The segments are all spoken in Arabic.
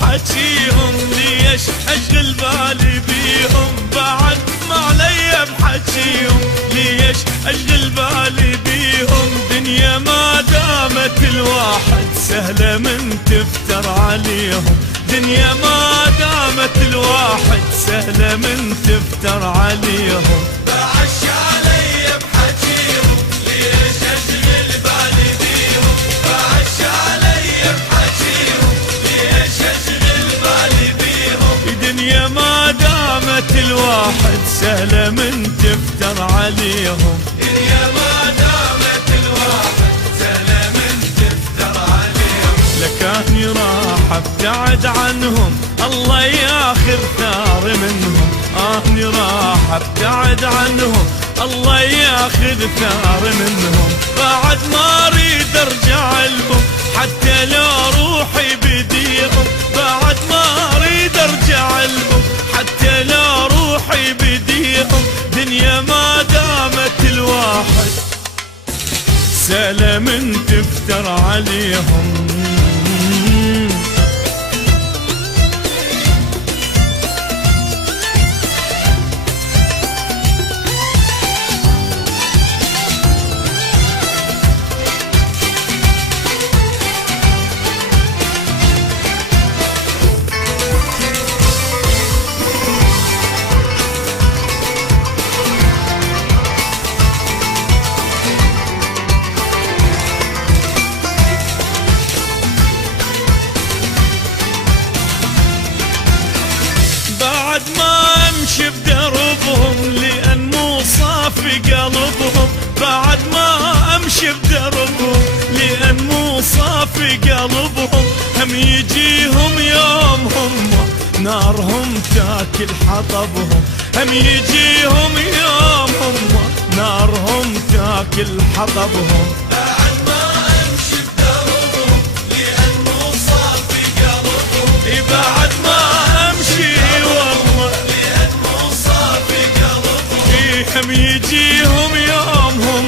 بحكيهم، ليش اشغل بالي بيهم بعد ما علي بحكيهم، ليش اشغل بالي بيهم؟ دنيا ما دامت الواحد سهلة من تفتر عليهم، دنيا ما دامت الواحد سهلة من تفتر عليهم. بعش علي بحكيهم، ليش اشغل بالي بيهم؟ بعش علي بحكيهم، ليش اشغل بالي بيهم؟ دنيا ما دامت الواحد سهلة من تفتر عليهم، دنيا ما دامت الواحد سهلة من تفتر عليهم. لكاني راح ابتعد عنهم الله ياخذ ثار منهم، اني راح ابتعد عنهم الله ياخذ ثار منهم. بعد ما اريد ارجع لهم حتى لو روحي بديهم، بعد ما اريد ارجع لهم حتى لو روحي بديهم. دنيا ما دامت الواحد سهلة من تفتر عليهم. بعد ما امشي بدربهم لان مو صافي قلبهم، بعد ما امشي بدربهم لان مو صافي قلبهم. هم يجيهم يوم هم نارهم تاكل حطبهم، هم يجيهم يوم هم نارهم تاكل حطبهم. بعد ما امشي بدربهم لان مو صافي قلبهم، بعد ما امشي هم يجيهم يوم هم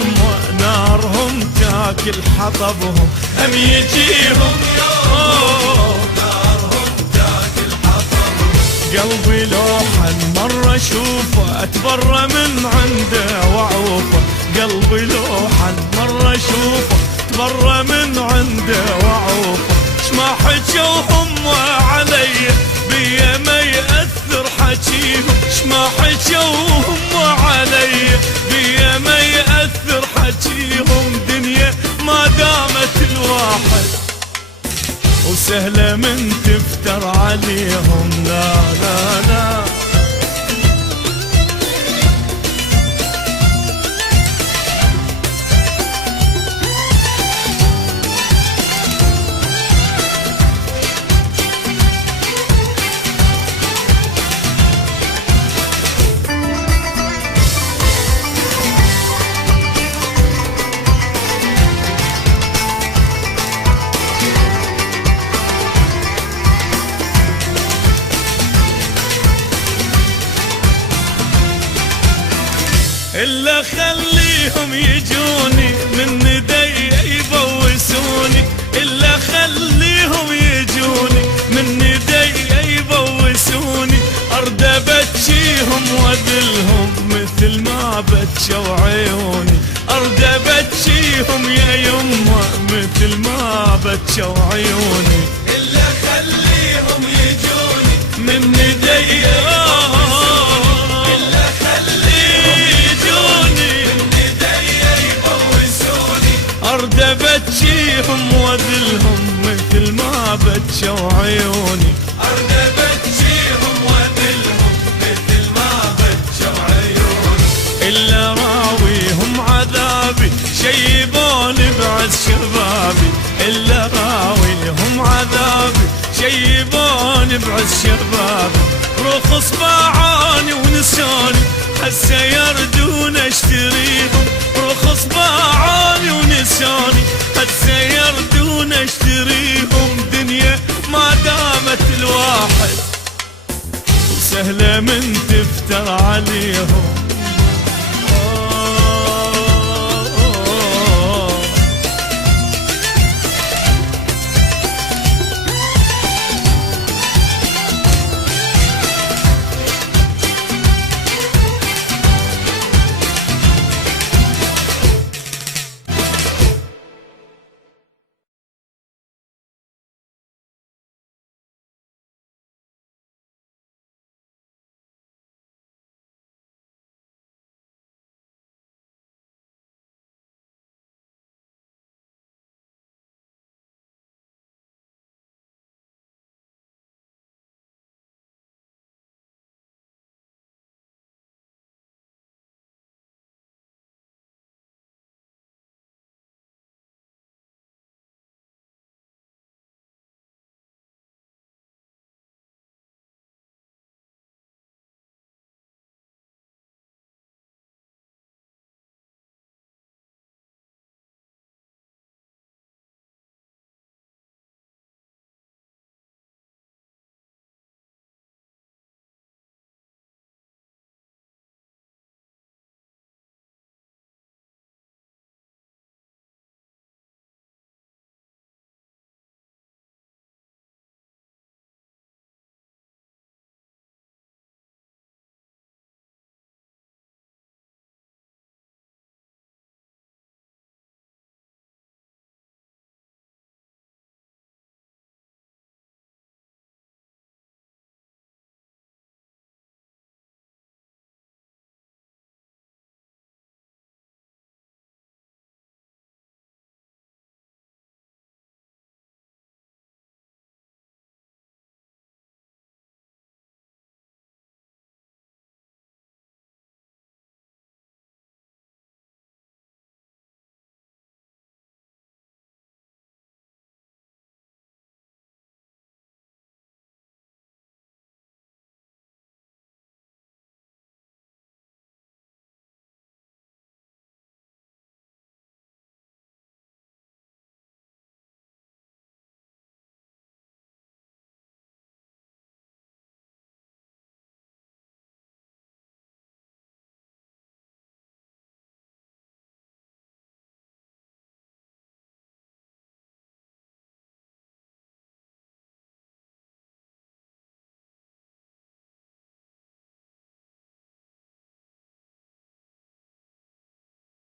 نارهم تاكل حطبهم، هم يجيهم يوم نارهم تاكل حطبهم. قلبي لوحا مرة اشوفه اتبرى من عنده وعوفه، قلبي لوحا مرة اشوفه اتبرى من عنده وعوفه. شما حكوا هم علي بيا ما يأثر حكيهم، شما حكوا هم علي بيا ما يأثر حكيهم. دنيا ما دامت الواحد وسهلة من تفتر عليهم. لا لا لا إلا خليهم يجوني من ندي يبوسوني، إلا خليهم يجوني من ندي يبوسوني. أرد أبكيهم وأذلهم مثل ما بكوا عيوني، أرد أبكيهم يا يمه مثل ما بكوا عيوني. إلا خليهم يجوني من ندي أرد أبكيهم وأذلهم مثل ما بكوا عيوني، أرد أبكيهم وأذلهم مثل ما بكوا عيوني. إلا راويهم عذابي شيبوني بعز شبابي، إلا راويهم عذابي شيبوني بعز شبابي. رخص باعاني ونساني هسه يردون اشتريهم، رخص باعاني ونساني هسه يردون اشتريهم. دنيا ما دامت الواحد وسهلة من تفتر عليهم.